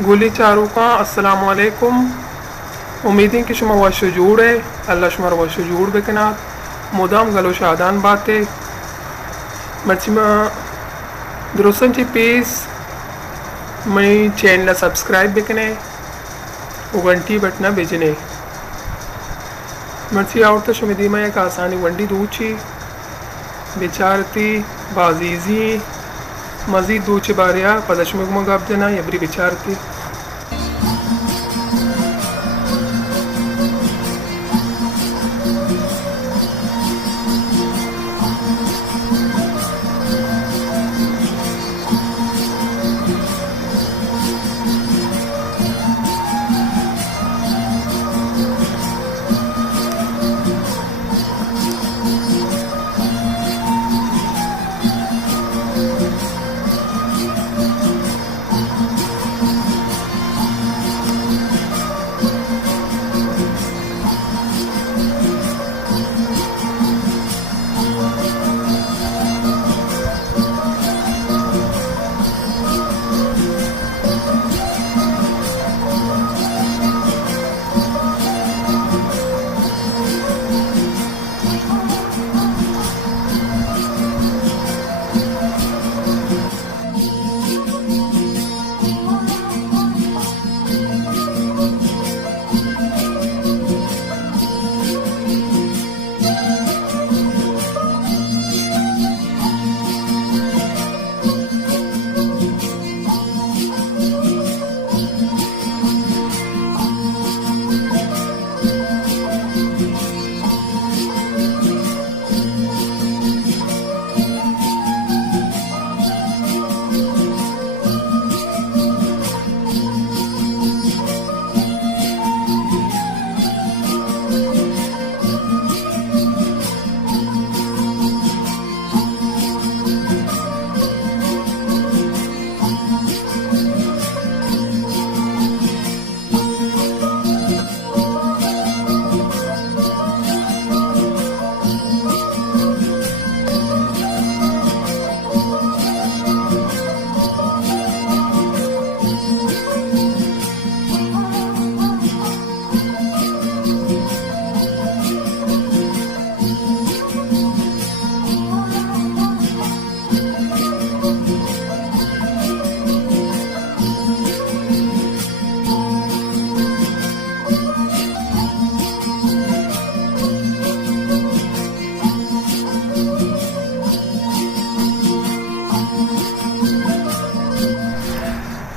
गुली चारू का अस्सलाम वालेकुम। उम्मीदें कि शुमा वश जुड़ है अल्लाह शुमार वश जुड़ बेकनात मुदाम गलो शादान बातें मर्चिमा दुरुस्तन ची page my channel subscribe bakanae घंटी बटना बेचने मर्ची आवड़ता शुमिदी में एक आसानी वंडी दूची बेचारती बाजीजी मजीद दूची बारिया पदशमुग मगाब जना यबरी बेचारती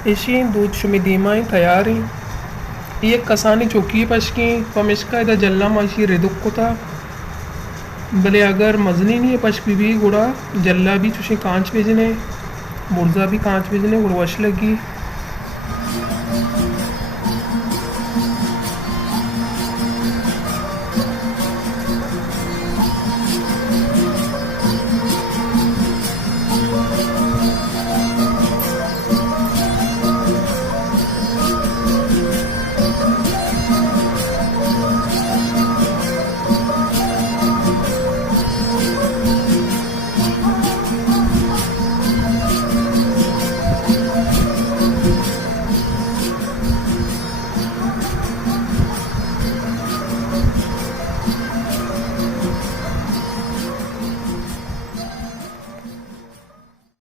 इशी दूध शुमिदीमाई तैयार ही ये कसानी चौकी पशकी पमिशका इधर जल्ला माशी रिदुक को था भले अगर मजनी नहीं है पशक भी गुड़ा जल्ला भी चुशी कांच भेजने मुर्जा भी कांच भेजने गुड़वश लगी